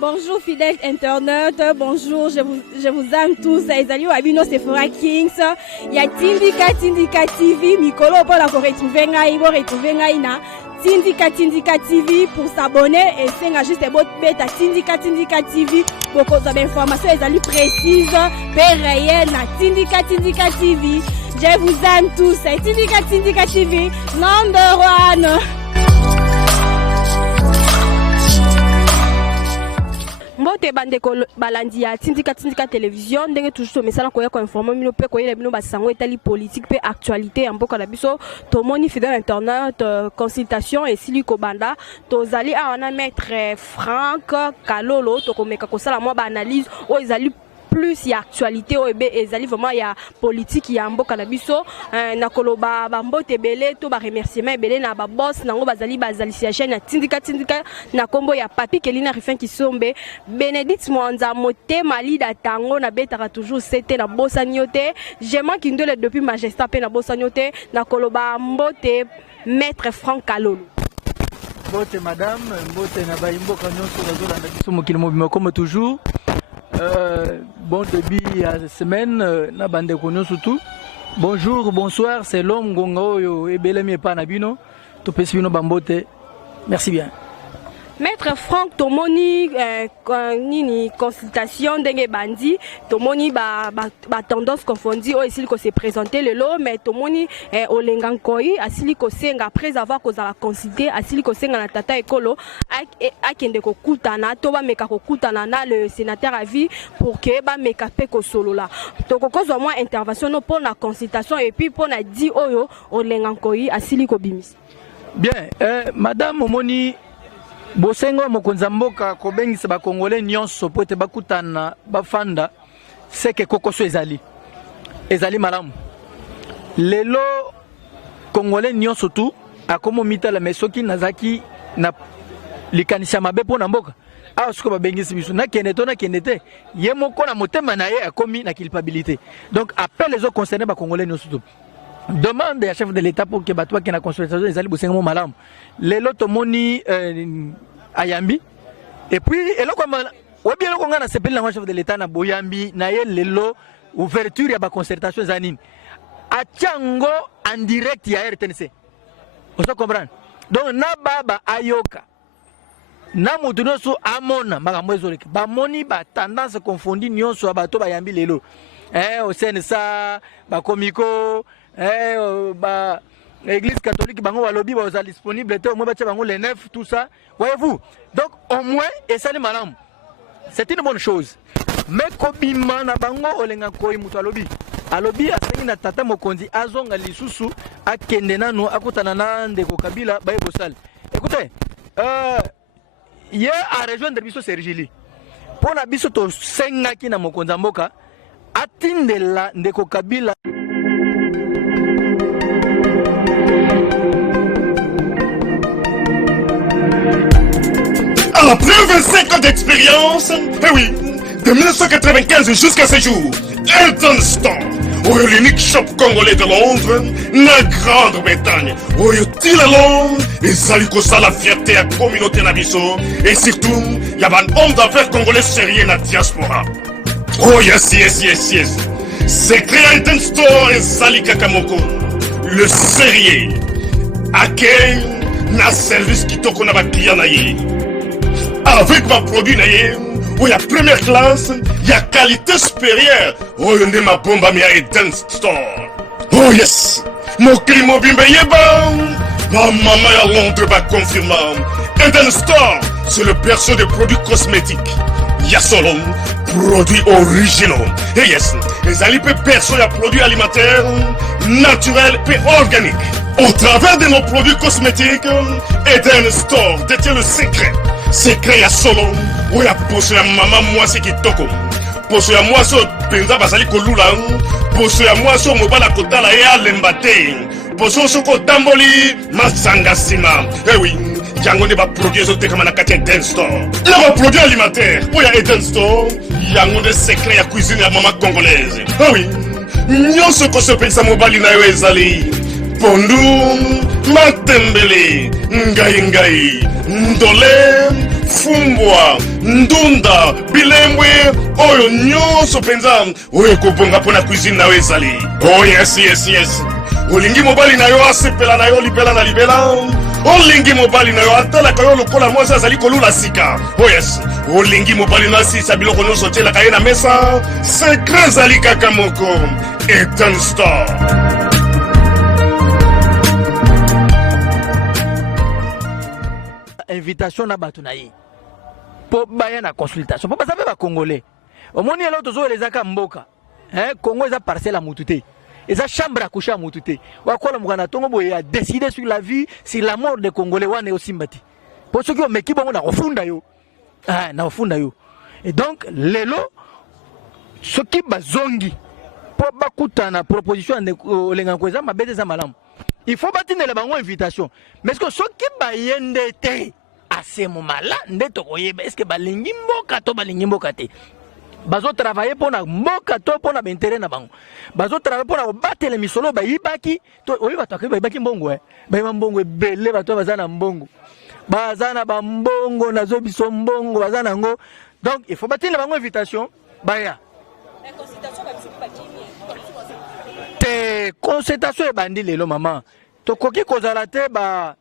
Bonjour fidèles internautes, bonjour, je vous aime tous. Ezali Wabino Sephora Kings. Il y a Tindika TV, Mikolo pour la retrouver ngai na Tindika TV pour s'abonner et c'est juste beta Tindika TV pour cause d'informations ezali précises, réelles na Tindika TV. Je vous aime tous. Tindika TV, number one. Mbote bandeko balandi ya Tindika télévision ndenge toujours mesala koya ko informer mino pe koyela bino basango etali politique pe actualité mboka na biso tomoni fidèle internet consultation et siliko banda tozali awana maître Franck Kalolo tokomeka kosala mwa ba analyse o ezali plus ya actualité o ebe ezali vraiment ya politique ya mboka na biso na koloba ba mbote belé to ba remerciement belé na ba boss nango bazali sia chaîne na Tindika na kombo ya Papi Kelina Rifin Kisombe Benedict Mwanza motema lida tango na betaka toujours c'était na bosanyote j'aime kindole depuis Majestat pe na bosanyote na koloba mbote maître Franck Kalolo. Mbote madame mbote na ba imboka nyonso bazolanda biso mokili mobima comme toujours. Bon début à la semaine, na bande kono surtout. Bonjour, bonsoir, c'est l'homme Gongo yo ebelemi pa na bino. To pesi bino bambote. Merci bien. Maître Franck tomoni nini consultation ndenge bandi tomoni ba tendance confondi o esili ko se présenter le lot mais tomoni olengankoi asili ko senga après avoir kozala consulter asili ko senga na tata ekolo akende ko kutana to ba meka ko kutana na le sénateur à vie pour que ba meka pe ko solo la to ko kozwa moi intervention no pour la consultation et puis pour na di oyo olengankoi asili ko bimis. Bien, madame omoni Bosengo mokonza mboka ko bengisa ba congolais nyonso po te bakutana bafanda seke kokoso ezali malamu lelo congolais nyonso tu akomo mitala mesoki nazaki na likanisa mabe po na mboka a siko ba bengisi biso na kende te ye moko na motema na ye akomi na culpabilité donc appelle les autres concernés ba congolais nyonso tu demande à chef de l'état pour que batwa qui na consultation ezali bosengo malamu lelo tomoni ayambi et puis eloko bien eloko ngana sepeli na chef de l'état na boyambi na ye lelo ouverture ya ba concertation zanine atiango en direct ya RTNC on se comprend donc na baba ayoka na mutu nyonso amona makambo ezoleka bamoni ba tendance confondi nyonso ya bato bayambi lelo au CNSA ba komiko ba l'église catholique bango walobi ba disponible te au moins ba bango les 9 tout ça voyez-vous donc au moins et ça les malam c'est une bonne chose mais kobima na bango olenga koyi mutu alobi asengi na tata mokonzi azonga lisusu akende nanu akutana na ndeko Kabila baye bosal écoutez hier à rejoindre biso Sergili pour na biso to senga ki na mokonza mboka atindela ndeko Kabila. Après 25 ans d'expérience, eh oui, de 1995 jusqu'à ce jour, Elton Store, l'unique shop congolais de Londres, la Grande-Bretagne, il est Londres, et Zaliko ça la fierté à la communauté Nabiso, et surtout, il y a un homme d'affaires congolais sérieux dans la diaspora. Oh yes. C'est créé Elton Store et Zalika Kamoko, le sérieux, à quel na service qui toko na ba client na ye. Avec ma produit, il y a première classe, il y a qualité supérieure. Oh, il y a ma bombe à Eden Store. Oh yes, mon climat bimbe yeba. Ma maman à Londres va confirmer. Eden Store, c'est le berceau de produits cosmétiques. Il y a solo produits originaux. Et yes, les alipes berceau de produits alimentaires, naturels et organiques. Au travers de nos produits cosmétiques, Eden Store détient le secret à solo, où il y a posé à maman moi c'est qui toko. Posé à moi sur Penda Basali Kolula, posé à moi sur Mobala Kotala et Alembate, posé sur Kotamboli, Masangasima. Eh oui, Yango ne va produire ce comme un Eden Store. Il y a un produit alimentaire, où il y a Eden Store, Yango des secrets à cuisine à maman congolaise. Eh oui, Nyon ce qu'on se paye sa mobile na yo ezali. Pondu, Matembele, Ngai, Ndole, Fumbwa, ndunda bilembwe oyo nyonso penza oyo kobonga mpona cuisine na yo ezali. Oh yes yes yes, olingi mobali na yo asepela na yo libela na libela, olingi mobali na yo atalaka yo lokola mwasi azali kolula sika. Oh yes, olingi mobali na asisa biloko nyonso otielaka ye na mesa, sekre ezali kaka moko, Eton Store. Invitation na bato na ye po baya na consultation po baza pe ba congolais omoni elo tozo elezaka mboka Congo eza parcelle à mutu te, eza chambre à coucher à mutu te, wakola mukana tongo boye a décider sur la vie, sur la mort des Congolais wane osimbati po soki o meki bongo na ofunda yo na ofunda yo. Et donc lelo soki bazongi po bakutana proposition de olenga kweza mabete za malamu, il faut batinela bango invitation, mais est-ce que soki bayende te à ce moment-là ndeto koyeba est-ce que balingi mboka to balingi mboka te, bazo travailler pour na mboka to pour na intérêt na bango, bazo travailler pour na battre misolo bayibaki to oyiba to bayibaki mbongo bayima mbongo ebele bato bazana mbongo bazana ba mbongo nazo biso mbongo bazana ngo. Donc il faut batinela bango invitation baya te consultation ebandi lelo mama tokoki kozala te ba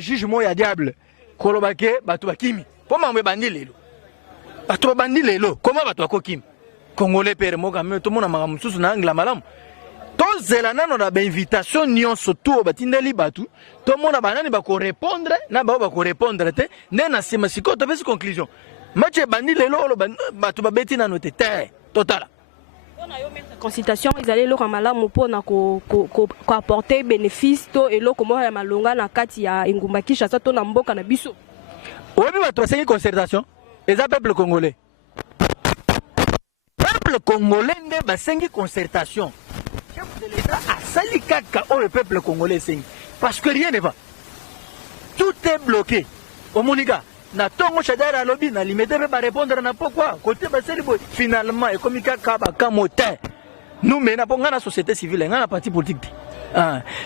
jugement ya diable kolobake bato bakimi po mamwe bandi lelo bato bandi lelo comment bato bakokimi congolais pere moka me to mona maka mususu na angla malamu to zela nano na ba invitation nyonso to batindeli bato to mona banani ba ko répondre na ba ko répondre te ne na sima siko to pesi conclusion match bandi lelo lo bato babeti nano te total. Consultation ils allaient leur malamu pona ko apporter bénéfice to elo komo ya malonga na kati ya ingumba Kinshasa to na mboka na biso. Obi bato basengi concertation eza peuple congolais. Peuple congolais nde basengi concertation. Chef de l'État asali kaka o le peuple congolais sengi parce que rien ne va. Tout est bloqué. Au Monika na tongo chadara lobby na limité ba répondre na pourquoi côté baseli boy finalement et comme kaka ba kamote nous mena ponga na société civile ngana parti politique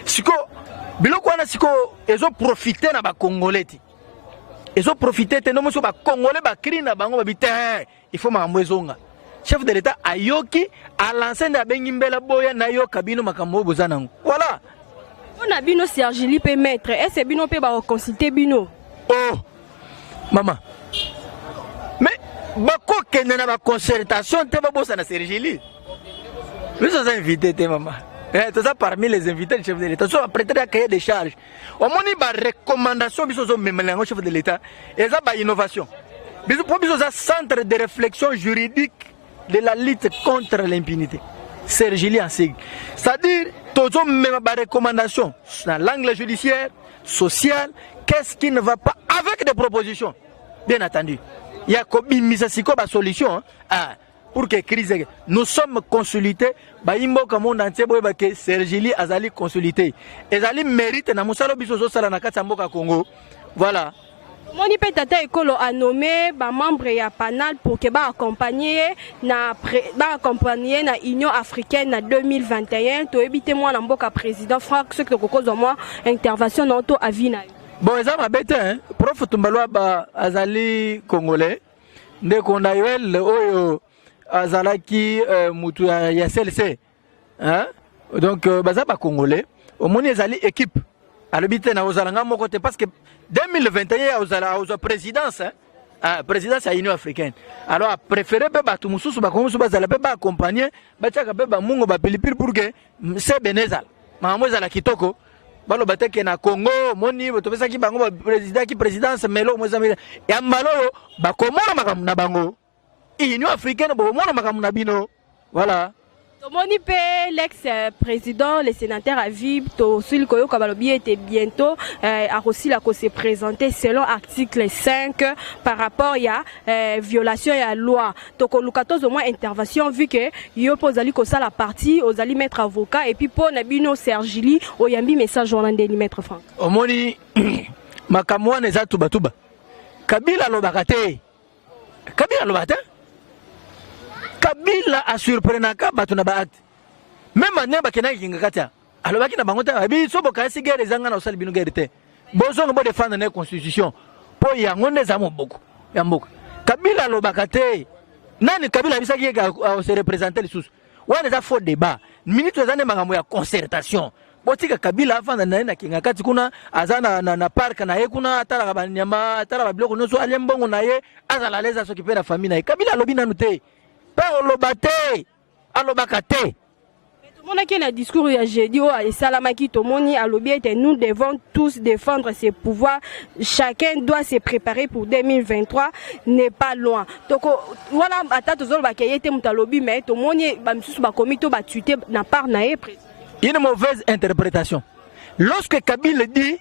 siko biloko wana siko ezo profiter na ba congolais ti ezo profiter te no moso ba congolais ba cri na bango ba bité il faut mambo ezonga. Chef de l'État ayoki a lancé na bengi mbela boya na yo kabino makambo bozana voilà on a bino Sergili pe maître et c'est bino pe ba consulter bino. Oh maman, mais bako kende na ba concertation te ba bossa na Sergili. Nous sommes invités te maman. Tout ça parmi les invités du chef de l'État. Nous sommes prêtés à cahier des charges. On m'a dit ba recommandation biso zo memelango chef de l'État et ça ba innovation. Biso pour biso ça centre de réflexion juridique de la lutte contre l'impunité. Sergili en sigle. C'est-à-dire tout même ba recommandation dans l'angle judiciaire, social. Qu'est-ce qui ne va pas avec des propositions? Bien entendu. Il y a comme une solution pour que crise. Nous sommes consultés. Baimbo comme on entier que Sergili Azali consulté. Azali mérite na musalo bisozo sala na katamboka Congo. Voilà. Moni Petata Ekolo a nommé ba membre ya panel pour que ba accompagner na Union africaine en 2021 to éviter moi na mboka président Franck ce que cause moi intervention na auto avina. Bon, ça m'a bête, prof Tumbaloa azali congolais, ne konda yoel oyo azalaki mutu ya CLC, hein? Donc baza ba congolais, au moni azali équipe. Alobite na ozalanga moko te parce que 2021 ozala ozo présidence, présidence à Union africaine. Alors préféré pe batu mususu ba kongo bazala pe ba accompagner, ba tchaka pe ba mungo ba pilipili pour que c'est benezal. Maman ezala kitoko. Balo bateke na Congo moni topesa ki bango président ki présidence melo mwezamira ya malolo bakomona makamu na bango Union africaine bomona makamu na bino voilà. Tomoni pe l'ex-président le sénateur Avib to Sul Koyo Kabalobi était bientôt a aussi la se présenter selon article 5 par rapport à violation à la loi. Donc on a au moins intervention vu que yo posali ko ça la partie aux ali mettre avocat et puis pour nabino Sergili oyambi message on ndeni mettre Franck. Omoni makamwa neza tuba Kabila lobakate. Kabila lobate. Kabila a surprenaka batuna ba acte. Même ane ba kenaki ngakata. Alors bakina bangota abi sobo kasi guerre zanga na osali binu guerre te. Bozo ngo défendre na constitution. Po yango neza mo boko. ya mboka. Kabila alobaka te. Nani Kabila abisaki se représenter lisusu. Wana eza faux débat. Ministre ezane makambo ya concertation. Botika Kabila afanda na kinga kati kuna azana na park na ye kuna atala banyama atala babiloko nyonso alembongo na ye azala leza s'occuper na famille na ye. Kabila alobi nanu te. Pa olobate alobaka te. Tout le monde qui a un discours jeudi et Salamaki Tomoni a lobby et nous devons tous défendre ses pouvoirs. Chacun doit se préparer pour 2023, n'est pas loin. Donc voilà, à tout ba kayete muta lobby mais Tomoni ba msusu ba komito ba tuité na part na e. Une mauvaise interprétation. Lorsque Kabila dit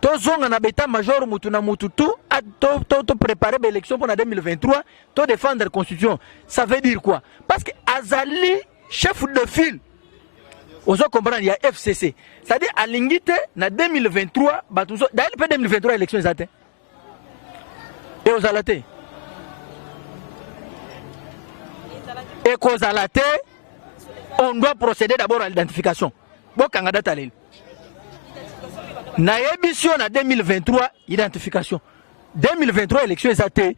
tozonga na beta major mutu na mutu tout à to préparer l'élection pour 2023, to défendre la constitution, ça veut dire quoi? Parce que Azali chef de file. Vous comprenez, il y a FCC. C'est-à-dire, à l'ingité, en 2023, d'ailleurs, 2023, l'élection est atteinte. Et aux alatés. Et qu'aux alatés, on doit procéder d'abord à l'identification. Bon, quand on a date na émission en 2023, identification. 2023, élection est atteinte.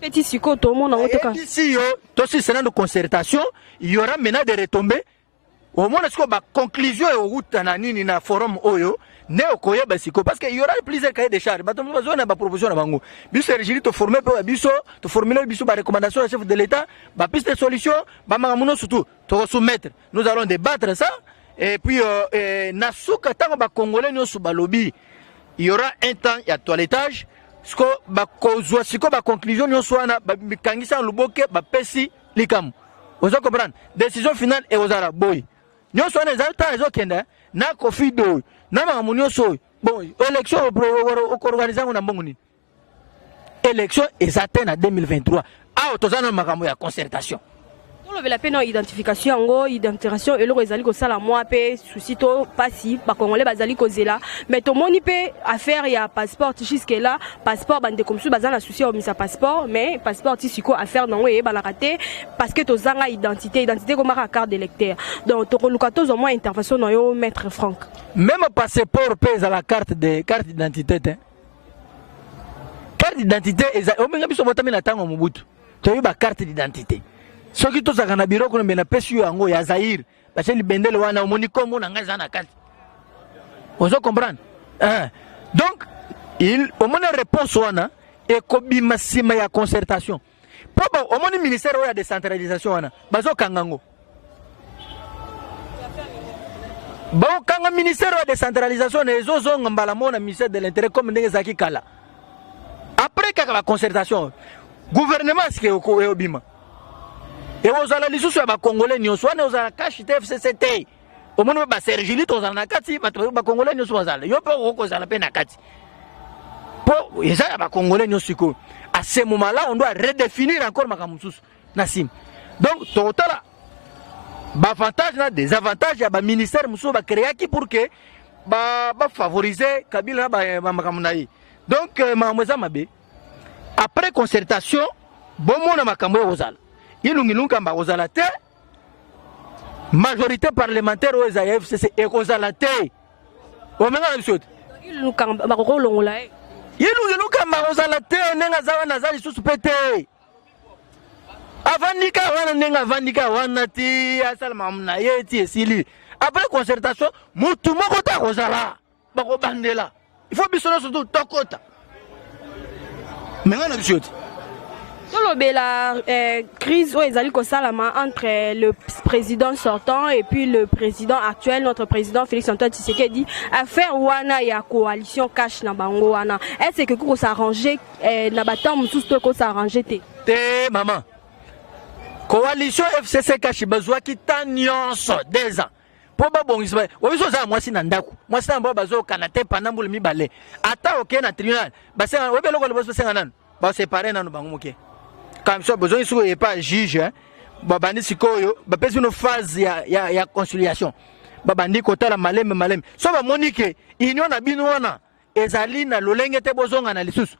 Petit psycho, tout le monde en tout cas. Ici, aussi, c'est une concertation. Il y aura maintenant des retombées. Au moins, est-ce que la conclusion est au route na forum oyo ne okoya basiko parce qu'il y aura plusieurs cahiers de charges. Bato besoin na ba proposition na bango. Biso régime to former pe biso to formuler biso ba recommandation au chef de l'État, ba piste de solution, ba mangamuno surtout to soumettre. Nous allons débattre ça et puis na suka tango ba congolais nyoso ba lobby. Il y aura un temps il y a toilettage. Ce que ba kozwa siko ba conclusion nyoso na ba kangisa luboke ba pesi likamu. Vous comprenez? Décision finale et aux arabes boy. Nous sommes les États Kenya, na Kofi do, na mamunyo so. Bon, élection organisée on a bon élection est atteinte en 2023. Ah, tozana makambo ya concertation. On la peine identification ngo identification et le ezali ko sala moi pe souci to passif ba congolais bazali ko zela mais to moni pe affaire ya passeport jusque là passeport bande comme ça bazana souci au misa passeport mais passeport tisiko affaire non e ba la raté parce que to zanga identité comme carte d'électeur donc to luka to au moins intervention no yo maître Franck même passeport pèse à la carte d'identité carte d'identité o menga biso botami na tango mubutu to yo ba carte d'identité. Ce qui est dans le bureau, on a perçu ya Zaïre, parce que le bendel wana omoni kombo na ngaza na kati. Vous comprenez? Donc, il au moins réponse wana et kobima sima ya concertation. Pour au moins ministère de décentralisation wana, bazo kangango. Bon, quand le ministère de décentralisation les autres ngambala mona ministère de l'intérêt comme ndezaki kala. Après la concertation, gouvernement ce qui est obima. Et aux ala lisusu ya ba congolais nyonso wana ozala cash FCCT au moins ba Sergili tozala na kati ba congolais nyonso bazala yo pe okozala pe na kati po eza ya ba congolais nyonso ko à ce moment là on doit redéfinir encore makambo mususu na sim donc totala ba avantage na désavantage ya ba ministère mususu ba créaki pour que ba favoriser Kabila ba makambo na yi donc makambo eza mabe après concertation bon mona makambo ya ozala ilungilunga mba kozala te majorité parlementaire au FCC et kozala te omenga na biso ilungilunga mba kolongola ilungilunga mba kozala te nenga zawa na zali susu pete avandika wana nenga avandika wana ti asala mamna yeti esili après concertation mutu moko ta kozala bakobandela il faut biso surtout tokota menga na biso la crise entre le président sortant et puis le président actuel, notre président Félix Antoine Tshisekedi, a fait wana ya coalition cash na bango wana. Est-ce que vous s'arranger na batam tout ce que s'arranger te maman. Coalition FCC cash bazwa ki tanyonso 2 ans. Po ba bongisba. Obiso za mwasi na ndaku. Mwasi na mbo bazo kanate panambule mibale. Ata oke na tribunal. Basenga webelo ko lobo senga nan. Ba séparer nanu bango moke. Comme ça, besoin de pas juge, babandi sikoyo, bapesi une phase ya conciliation. Babandi kota la malem. So ba monique, union na bino wana, ezali na lolenge te bozonga na lisusu.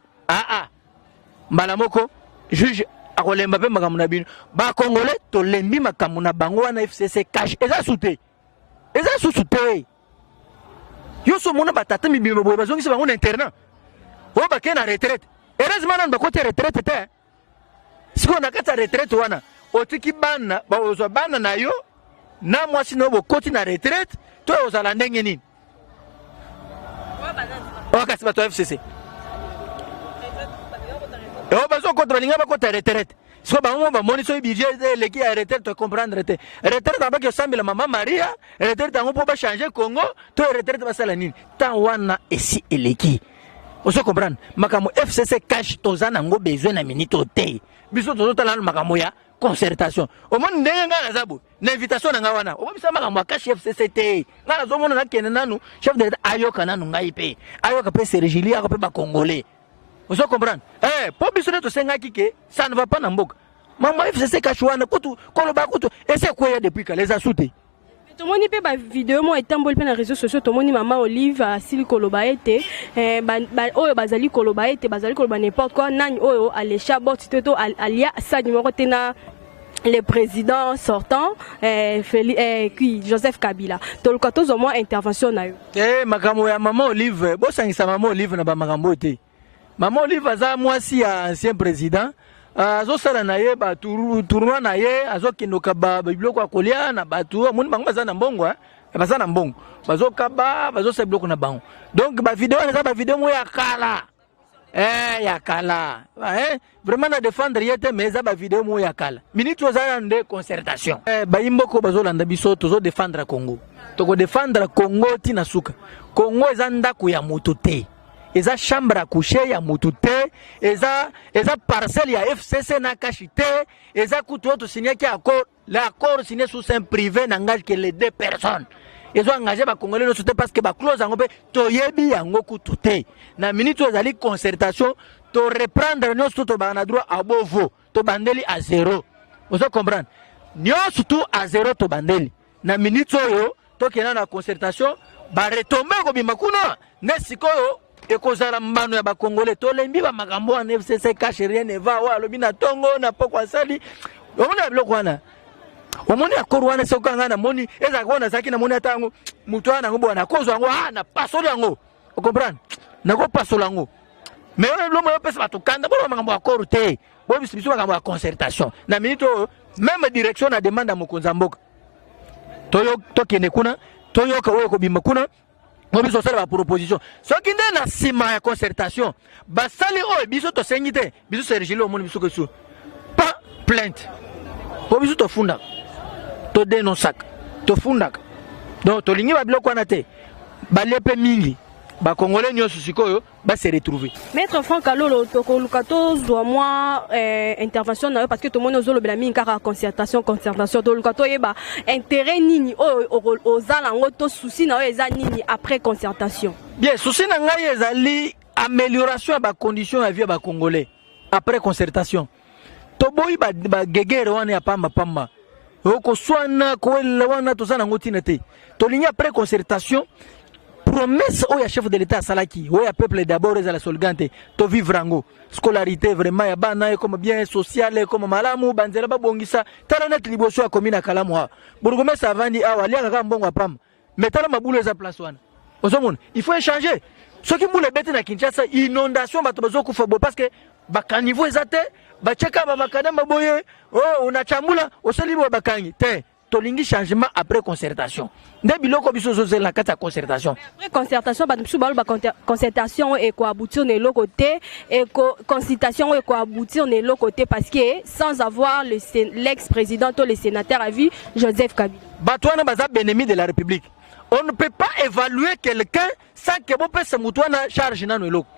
Malamoko, juge akolemba pe makambo na bino. Ba congolais to lembi makambo na bango wana FCC cash. Eza soute. Yo so mona batata mi bimbo bazongi se bango na internat. O ba ke na retraite. heureusement nanu bakoti retraite te sikoyo na kati ya retraite wana otiki bana baozwa bana na yo na mwasi na yo bokoti na retraite to ozala ndenge nini kasi bato ya FCC bazokota balinga bakota retraite sikoyo bango bamoni soki budget eleki ya retraite to comprendre te retraite abaki osambela mama Maria retraite yango mpo bachange Congo to retraite basala nini tan wana esi eleki ozo comprendre makambo FCC cash toza nango besoin na minute te biso tozotala na makambo ya concertation omoni ndenge ngai naza boye na invitation na ngai wana omomisa makambo ya cash FCC te ngai nazomona nakende nanu chef de l'État ayoka nanu ngai mpe ayoka mpe Sergili ayoka mpe bacongolais ozo comprendre po biso nde tosengaki ke ça ne va pas na mboka mambo FCC cash wana kutu koloba kutu ese ekweya depuis kala eza su te tomoni mpe bavideo mo etamboli mpe na réseaux sociaux tomoni mama Olive asili koloba ete oyo bazali koloba ete bazali koloba n'importe quoi nani oyo alesha boti te to alia sani moko te na le président sortant Joseph Kabila toluka tozomwa intervention na yo makambo ya mama Olive bosangisa mama Olive na bamakambo te mama Olive aza mwasi ya ancien président azosala na ye tournoi na ye azokendoka biloko ya kolia na bato amoni bango baza na mbongo baza na mbongo bazokaba bazosala biloko na bango donc bavideo wana eza bavideo mo ya kala ya kala vraiment na défendre ye te mais eza bavideo mo ya kala minute oza nde concertation bayimboko bazolanda biso tozodefendre Congo tokodefendre Congo tina suka Congo eza ndako ya moto te eza chambre à coucher ya mutu te eza parcelle ya FCC na kashi te eza kutu to signé ki accord l'accord signé sous un privé n'engage que les deux personnes ils ont engagé ba congolais no te parce que ba clause yango pe to yebi yango kutu te na minute ezali concertation to reprendre nyonso to ba na droit à bovo to bandeli à zéro vous comprendre nyonso tout à zéro to bandeli na minute oyo to kena na concertation ba retomber ko bimakuna ne sikoyo ekozala mbano ya bakongole tolembi ba makambo ya FCC cash rien ne va wa lobi na tongo na poko asali omona biloko wana omoni akoro wana sokanga na moni eza kona zaki na moni atango mutu wana ngo na kozo ngo na pasolo yango o comprendre na ko pasolo yango mais lo mo pesa batukanda bo makambo akoro te bo biso makambo ya concertation na minute même direction na demande mokonza mboka toyo tokene kuna toyo ka ko bima kuna moi biso sala ba proposition soki nde na sima ya concertation basali oyo biso to sengite biso Sergili omoni biso kesu pas plainte po biso to funda to dénonçaka to fundaka donc to lingi ba biloko wana te balepe mingi ba congolais nyonso sikoyo ba se retrouver maître Franck Alolo tokoluka tozwa mwa intervention na yo parce que tout monde ozolobela mingi kaka concertation toluka toyeba intérêt nini ozala ngo to souci na yo eza nini après concertation bien souci na ngai ezali amélioration ya ba conditions ya vie ba congolais après concertation to boyi ba gegere wana ya pamba oko swana ko le wana to sana ngotina te to lingi après concertation promesse au chef de l'État salaki au peuple d'abord et à la solgante to vivre ango scolarité vraiment ya bana comme bien social comme malamu banzela babongisa tala net liboso ya commune kalamu ha burgome savandi awa lia kaka mbongo apam metala mabulo za place wana ozomona il faut échanger ce qui moule bête na Kinshasa inondation bato bazokufa bo parce que bakanivo ezate bacheka ba makana maboye unachambula osalibo bakangi te tolingi changement après concertation nde biloko biso zozela kata concertation après concertation ba biso ba concertation et ko aboutir ne lo côté et consultation et ko aboutir ne lo côté parce que sans avoir l'ex-président ou le sénateur à vie Joseph Kabila batwana baza ennemi de la République on ne peut pas évaluer quelqu'un sans que bo pesa mutwana charge nano eloko.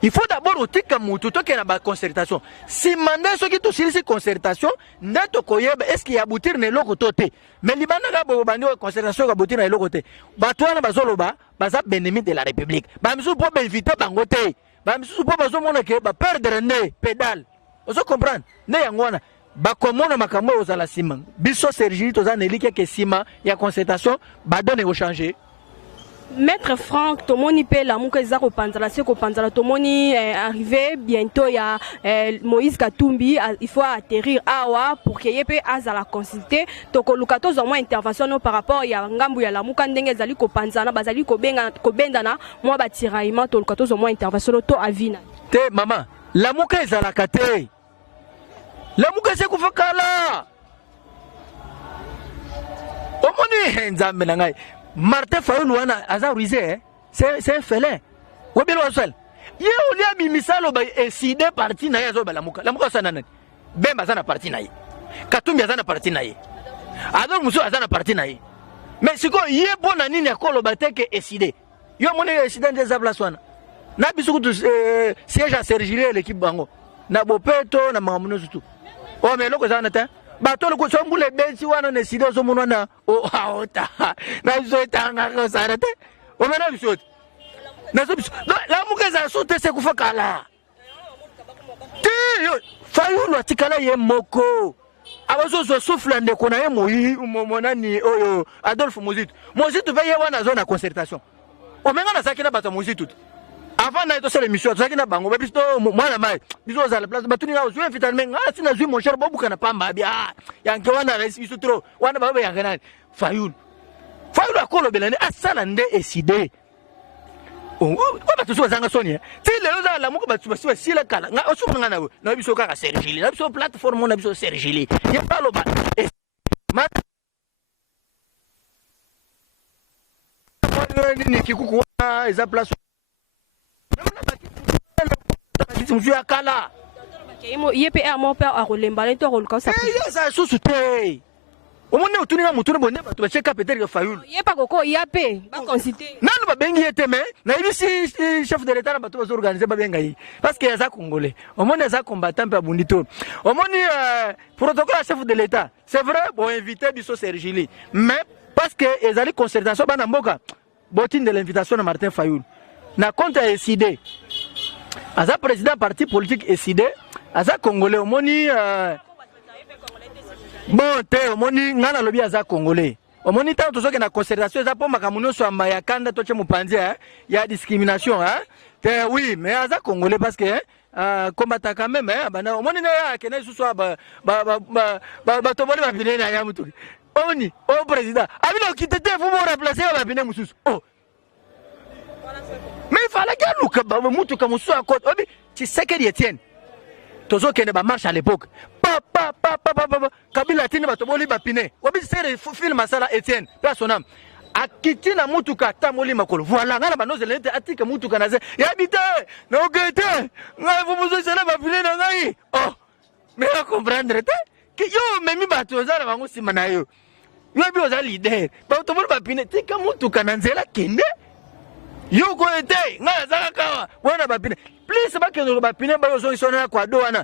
Il faut d'abord otika mutu to kena ba concertation. Si mandat so ki to silisi concertation, ndato koyeba est-ce qu'il y a aboutir na eloko tote. Mais libana ga bo bandi concertation ga aboutir na eloko te. Batwana bazoloba baza ennemi de la République. Ba misu po inviter bango te. Ba misu po bazo mona ke ba perdre ne pédale. Ozo comprendre? Ne yangwana ba komona makambo ozala sima. Biso Sergili to za nelike ke sima ya concertation ba donne au changer. Maître Franck, Tomoni pe la mouka zako panzala seko panzala Tomoni arrivé bientôt il y a Moïse Katumbi il faut atterrir awa pour qu'il y ait azala consulter toko lukato zo moins intervention par rapport ya ngambu ya la mouka ndenge zali ko panzana bazali ko bendana moi batiraillement to lukato zo moins intervention to avina te maman la mouka ezala kate la mouka seko fakala omoni nzambe na ngai Martin Fayoul wana aza rusé c'est un félin wabelo wasel ye olia bimisalo ba décidé parti na yazo la muka sana nani Bemba sana parti na ye Katumbi azana parti na ye Adolphe Musu azana parti na ye mais siko ye bona nini akolo bateke décidé yo moni décidé des place wana na bisuku tu siège à Sergile l'équipe bango na bopeto na mamuno surtout oh mais loko zana ta bato ko so mbule bensi wana ne sido so munwa na o haota na biso etanga ko sarate o mena biso na so biso la mukeza so te se kufakala ti yo Fayoul atikala ye moko abazo so souffle ndeko na ye monani oyo Adolphe Muzitu pe ye wana zone concertation o menga na sakina bato Muzitu avant na to sele mission to na bango ba biso mwana mai biso za la place batuni na zo invite men sina zui mon cher bobu kana pamba bia yanke wana biso trop wana baba yanke na Fayoul akolo belane asala nde décidé o ba to so zanga sonia ti lelo za la muko ba so sila kala nga osu nga na biso ka Sergile na biso plateforme na biso Sergile ye palo ba ma ni kikuku eza place monsieur akala yepe mon père a rolembalé to rolka sa ça sous-souté au monde otuni na mutune bonne bato ba cheka peut-être Fayoul yepa koko yape ba consulter nanu ba bengi yete mais na ibisi chef de l'état na bato ba organiser ba benga yi parce que yaza congolais au monde yaza combattant pe bundito au monde protocole chef de l'état c'est vrai bon inviter biso Sergile mais parce que ezali concertation bana mboka botine de l'invitation de Martin Fayoul na compte décidé aza président parti politique décidé aza congolais omoni bon te omoni ngana lobi aza congolais omoni tant to soki na concertation eza po makamuno so ya kanda to che mupanzi ya discrimination te oui mais aza congolais parce que combattant quand même bana omoni na ya kena susu ba to boli ba bine na ya mutu omoni o président abino kitete vous me remplacer ba bine mususu oh mais il fallait que nous mutu comme ça côté obi tu sais que Etienne tozo kene ba marche à l'époque pa Kabila tini ba toboli ba pine obi c'est film masala Etienne personnam akiti na mutu ka tamoli makolo voilà ngana ba nozelete atika mutu kana ze ya bité na ogete ngai vous vous sala ba pine na ngai oh mais à comprendre te que yo memi ba toza na bango sima na yo bi oza leader ba toboli ba pine tika mutu kana nzela kende yo ko ete nga zaka kawa wana bapine please bakendo bapine ba yo so isona kwa do wana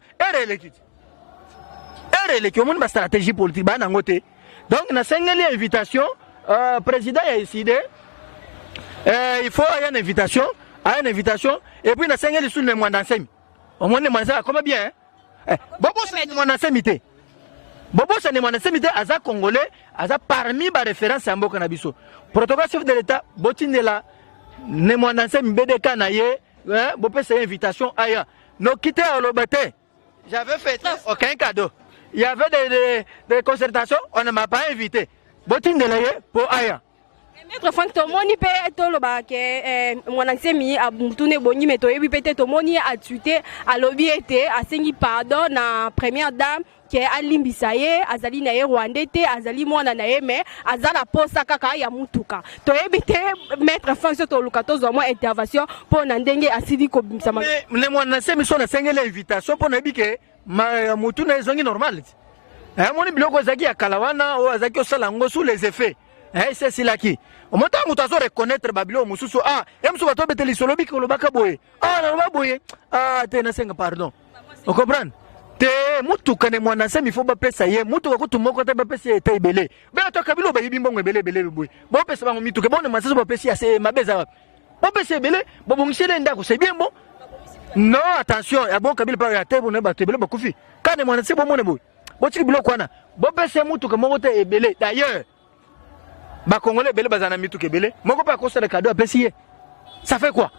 ereleki omoni ba stratégie politique bana ngote donc na sengeli invitation président a décidé il faut une invitation et puis na sengeli sous le mwanda nsemi omoni mwanda comme bien bobo c'est mwanda nsemi te bobo c'est mwanda nsemi te aza congolais aza parmi ba référence ya mboka na biso protocole chef de l'état botindela ne mwana se mbedeka na ye bo pesa invitation aya no quitter à l'obate j'avais fait aucun cadeau il y avait des concertations on ne m'a pas invité botine de la ye pour aya Maître Franck Tomoni pe toloba ke mwanasemi abutune boni meto yebi pete Tomoni a tuité a lobby été a sengi pardon na première dame ke alimbisa ye azali na ye Rwanda te azali mwana na ye mais azala posa kaka ya mutuka to yebi te Maître Franck to lukato zo mo intervention pour na ndenge asili ko bimsa ma ne mwanasemi so na sengele invitation pour na yebi ke ma mutuna ezongi normal moni biloko zaki ya kalawana o azaki osala ngo sous les effets c'est cela qui au moment où tu as reconnaître babilo mususu emso bato beteli solo biki olobaka boye na ba boye te na senga pardon on comprend te mutu kane mwana semi fo ba pesa ye mutu ko tumoko te ba pesa ye te ibele be to kabilo ba yibi mbongo ebele boye bo pesa bango mitu ke bon masaso ba pesa ya se mabeza bo pesa ebele bo bongishele ndako c'est bien bon non attention ya bon kabilo pa ya te bon ba te ebele ba kufi kane mwana se bo mona boye bo tiki bilo kwana bo pesa mutu ke moko te ebele d'ailleurs ba congolais belé bazana mituke belé moko pa kosa le cadeau apesiye ça fait quoi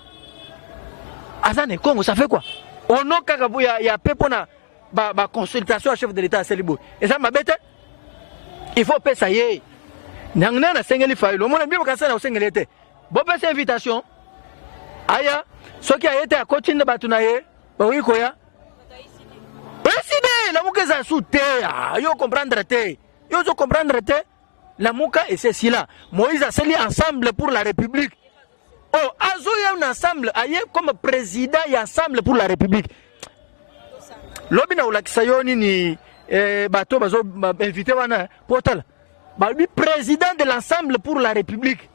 azane Congo ça fait quoi ono kaka buya ya pepo na ba consultation à chef de l'état à Selibo et ça mabete il faut pesa ye nangna na sengeli failo mona bibo kasana osengeli ete bo pesa invitation aya soki ayete akotinde batuna ye ba wi koya président la muka za soute yo comprendre te yo zo comprendre te la muka et c'est cela Moïse a seli ensemble pour la République oh azo ya un ensemble aye comme président ya ensemble pour la République lobi na ulakisa yo nini bato bazo invité wana portal ba lui président de l'ensemble pour la République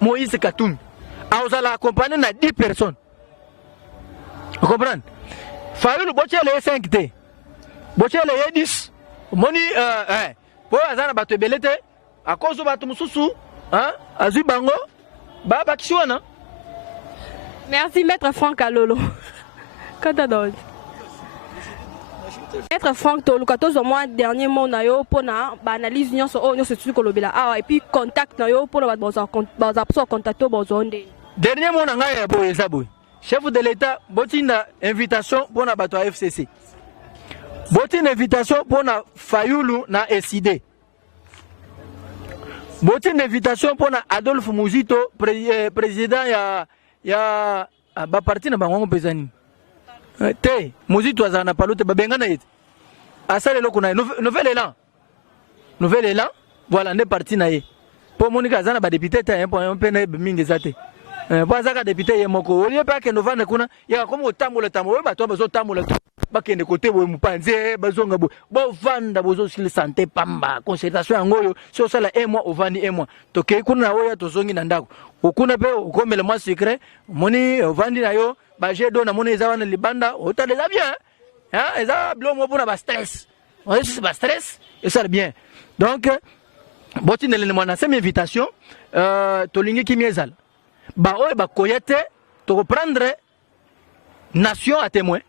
Moïse Katumbi a la accompagné na 10 personnes vous comprenez Fayulu bochele 5 te bochele 10 moni po azana bato belete akozo bato mususu hein azui bango baba kiswana. Merci maître Franck Alolo. Katadol. Maître Franck Tolu au mois dernier mot na yo pona ba analyse nyonso o nyonso tu ko lobela et puis contact na yo pona ba contacter bozonde. Dernier mot na ngai boye saboy. Chef de l'État botinda invitation pona bato a FCC. Botinda invitation pona Fayulu na SID. Botinda invitation pona Adolphe Muzito président ya ba parti na bango pesani. Te Muzito azana palote babengana yete. Asale loko na nouvel élan. Voilà ne parti na ye. Po monika azana ba député ta un peu na mingi zate. Bazaka député yemoko olié pas que novana kuna ya comme otambola tambo ba to bazo tambola ba kende côté bo mupanze bazonga bo vanda bozo sil santé pamba concertation yangoyo so sala un mois ovani un mois to ke kuna oya to zongi na ndako okuna pe okomele moi secret moni ovandi na yo ba jedo na moni ezawana libanda otale za bien hein eza blomo pona ba stress on c'est ba stress et ça bien donc botine le mona c'est invitation to lingi kimiezal ba oye ba koyete to reprendre nation à témoin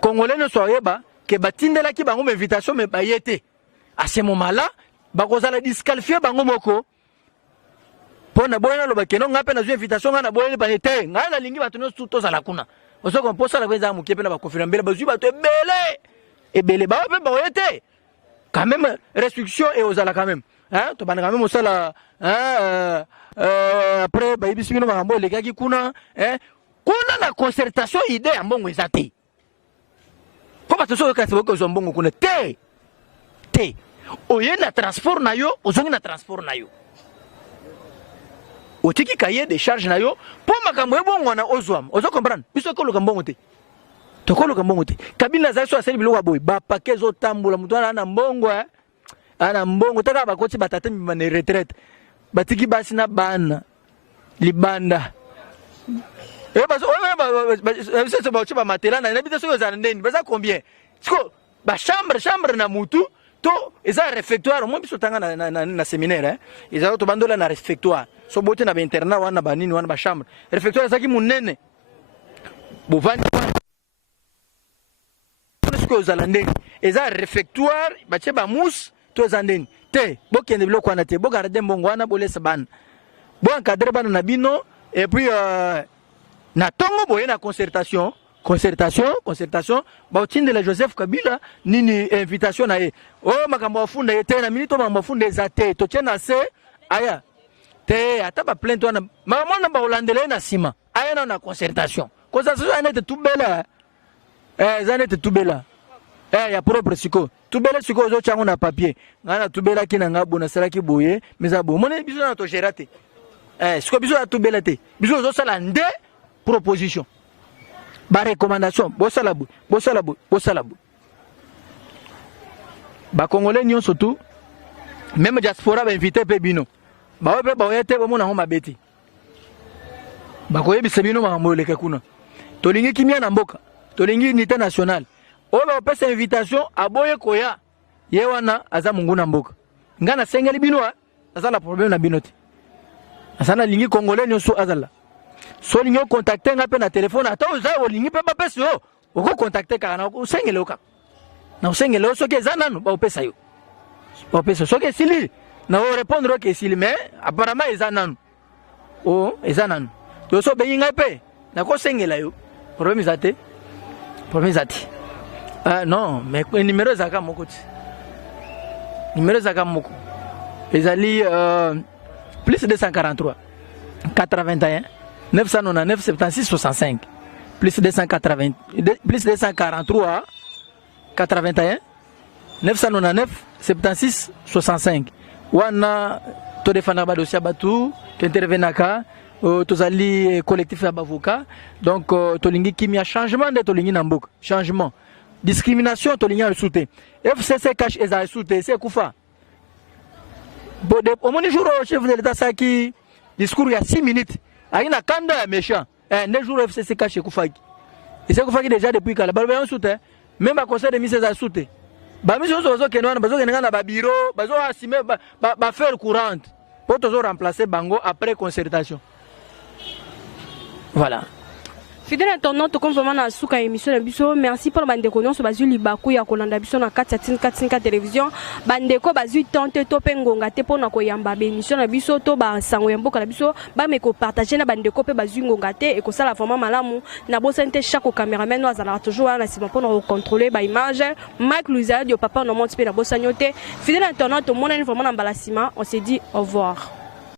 congolais ne soyez pas que batindela ki bango invitation mais ba yete à ce moment là ba kozala disqualifier bango moko pona boyena lo ba keno ngape na invitation ngana boyena ba yete ngana lingi batuno suto za la kuna oso ko posa la kweza mukepe na ba confirmer mbele ba zuba to ebele ba pe ba yete quand même restriction et aux ala quand même hein to bana quand même osala hein après ba ibisi bino bango le gaki kuna kuna la concertation idée ya mbongo ezate ko ba toso ka sebo ko mbongo kuna te oye na transport na yo ozongi na transport na yo otiki cahier de charge na yo po makambo ebongo na ozwam ozo comprendre biso ko lo mbongo te to ko lo mbongo te kabila za so aseli biloko boy ba pakezo tambola mutu ana mbongo ana mbongo taka ba koti batata mi na retraite batiki basi na bana libanda c'est ba chiba matela na bita so za ndeni baza combien siko ba chambre na mutu to eza réfectoire mo biso tanga na séminaire eza to bandola na réfectoire so bote na ba internat wana ba nini wana ba chambre réfectoire zaki munene bovani siko za ndeni eza réfectoire ba chiba mousse to za ndeni te bokende biloko wana te bogarde mbongo wana bolesa bana bo encadrer bana na bino et puis na tongo boye na concertation ba otinde la Joseph Kabila nini invitation na ye o makambo afunda ye te na minito makambo afunda ezate to tiena se aya te ata ba plainte wana maman na ba holandele na sima aya na concertation ane te tubela zanete tubela ya propre siko tubela siko zo chango na papier ngana tubela kina ngabo na sala ki boye meza bo mona biso na to gerate siko biso na tubela te biso zo sala nde proposition ba recommandation bosala bu ba congolais nyon surtout même diaspora ba invité pe bino ba ope ba oyete ba mona ngoma beti ba koyebisa bino ma moleka kuna tolingi kimia na mboka tolingi unité nationale oba opesa invitation aboye koya ye wana aza mungu na mboka ngana sengeli bino azala problème na bino te asana lingi congolais nyonso azala so lingi contacter ngape na téléphone ata oza olingi pe ba pesa yo oko contacter kana usengele oka na usengele so ke zanano ba opesa yo ba opesa so ke sili na répondre que s'il mais apparemment ezanan oh ezanan to so be yinga pe na ko sengela yo problème zate non mais numéro zaka moko numéro zaka moko ezali plus 243 81 999 76 65 plus 243 81 999 76 65 wana to defana ba dossier batu to intervenaka tozali collectif ya bavocat donc tolingi kimia changement de tolingi na mboka changement discrimination tolingi le soute FCC cache eza soute c'est kufa au moins jour chef de l'état saki discours il y a 6 minutes aina kanda ya méchant ne jour FCC cache kufaki et c'est kufaki déjà depuis kala ba soute même à conseil de ministre eza soute ba mission zozo kenwana bazo kenanga na ba bureau bazo assumer ba faire courante pour toujours remplacer bango après concertation. Voilà. Fidèle internaute comme vraiment na suka émission na biso merci pour bandeko nyonso bazui libaku ya kolanda biso na 4 télévision bandeko bazui tante to pengonga te pona koyamba ba émission na biso to ba sango ya mboka na biso ba me ko partager na bandeko pe bazui ngonga te et ko sala vraiment malamu na bosante chaque caméraman no azala toujours na sima pona ko contrôler ba image Mike Louisa dio papa no monte pe na bosanyote fidèle internaute mona ni vraiment na balasima on se dit au revoir.